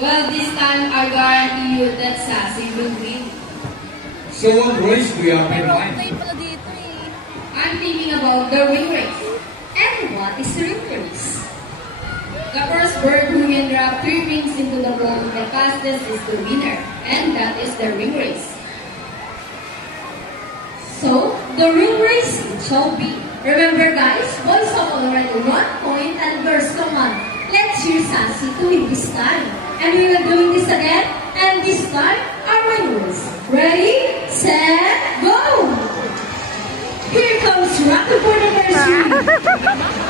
Well, this time I guarantee you that Sassy will win. So what race do you have in mind? I'm thinking about the ring race. And what is the ring race? The first bird who can drop 3 rings into the bowl the fastest is the winner. And that is the ring race. So, the ring race it shall be. Remember guys, boys have already 1 point and girls come on. Let's hear Sassy to win this time. And we will doing this again. And this time, our winners. Ready, set, go! Here comes Rocket for the first